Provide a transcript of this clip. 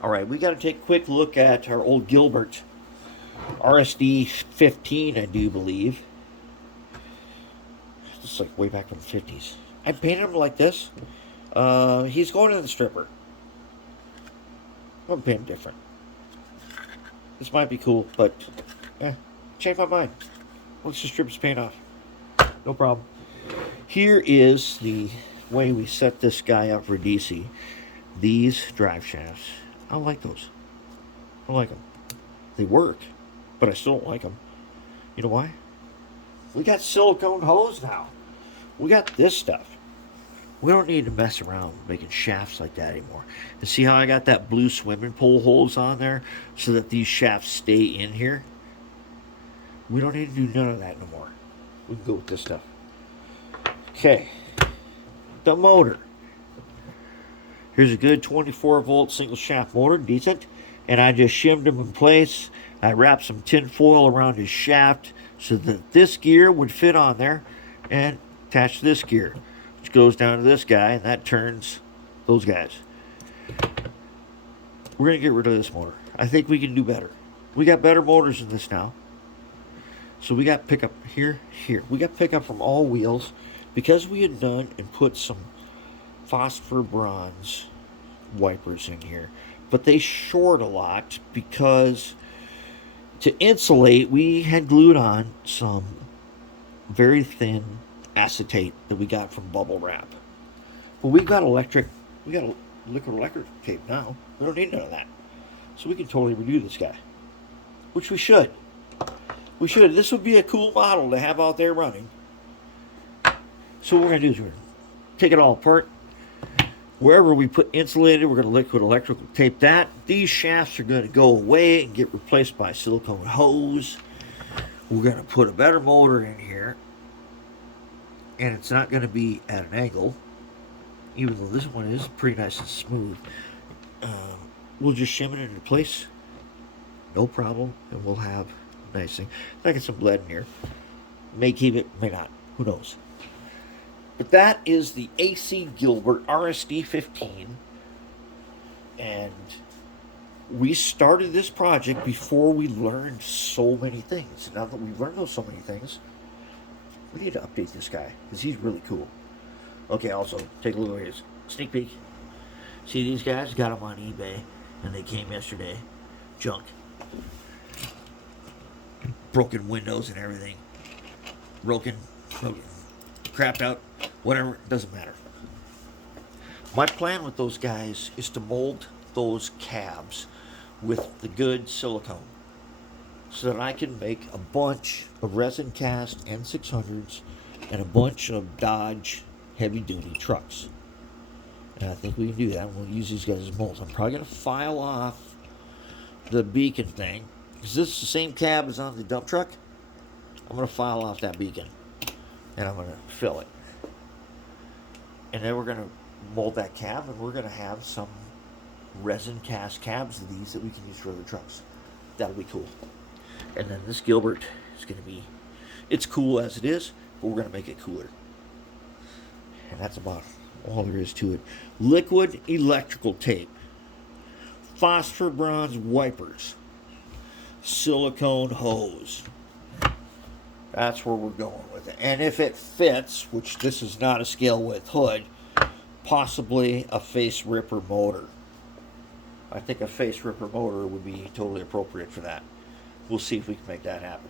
All right, we got to take a quick look at our old Gilbert RSD15, I do believe. This is like way back from the 50s. I painted him like this. He's going to the stripper. I'm gonna paint him different. This might be cool, but change my mind. Let's just strip his paint off. No problem. Here is the way we set this guy up for DC. These drive shafts. I don't like those. I don't like them. They work, but I still don't like them. You know why? We got silicone hose now. We got this stuff. We don't need to mess around making shafts like that anymore. And see how I got that blue swimming pool hose on there so that these shafts stay in here? We don't need to do none of that no more. We can go with this stuff. Okay. The motor. Here's a good 24 volt single shaft motor, decent. And I just shimmed him in place. I wrapped some tin foil around his shaft so that this gear would fit on there and attach to this gear, which goes down to this guy, and that turns those guys. We're going to get rid of this motor. I think we can do better. We got better motors than this now. So we got pickup here. We got pickup from all wheels because we had done and put some phosphor bronze wipers in here. But they short a lot because to insulate, we had glued on some very thin acetate that we got from bubble wrap. But we got liquid electric tape now. We don't need none of that. So we can totally redo this guy. Which we should. We should. This would be a cool model to have out there running. So what we're going to do is we're going to take it all apart. Wherever we put insulated, we're going to liquid electrical tape that. These shafts are going to go away and get replaced by silicone hose. We're going to put a better motor in here. And it's not going to be at an angle, even though this one is pretty nice and smooth. We'll just shim it into place. No problem. And we'll have a nice thing. I get some lead in here. May keep it, may not. Who knows? But that is the AC Gilbert RSD15. And we started this project before we learned so many things. Now that we've learned so many things, we need to update this guy because he's really cool. Okay, also, take a look at his sneak peek. See these guys? Got them on eBay and they came yesterday. Junk. Broken windows and everything. Broken, crapped out, whatever, doesn't matter. My plan with those guys is to mold those cabs with the good silicone so that I can make a bunch of resin cast N600s and a bunch of Dodge heavy duty trucks. And I think we can do that. We'll use these guys as molds. I'm probably going to file off the beacon thing because this is the same cab as on the dump truck. I'm going to file off that beacon and I'm going to fill it. And then we're going to mold that cab and we're going to have some resin cast cabs of these that we can use for other trucks. That'll be cool. And then this Gilbert is going to be, it's cool as it is, but we're going to make it cooler. And that's about all there is to it. Liquid electrical tape, phosphor bronze wipers, silicone hose. That's where we're going with it. And if it fits, which this is not a scale width hood, possibly a face ripper motor. I think a face ripper motor would be totally appropriate for that. We'll see if we can make that happen.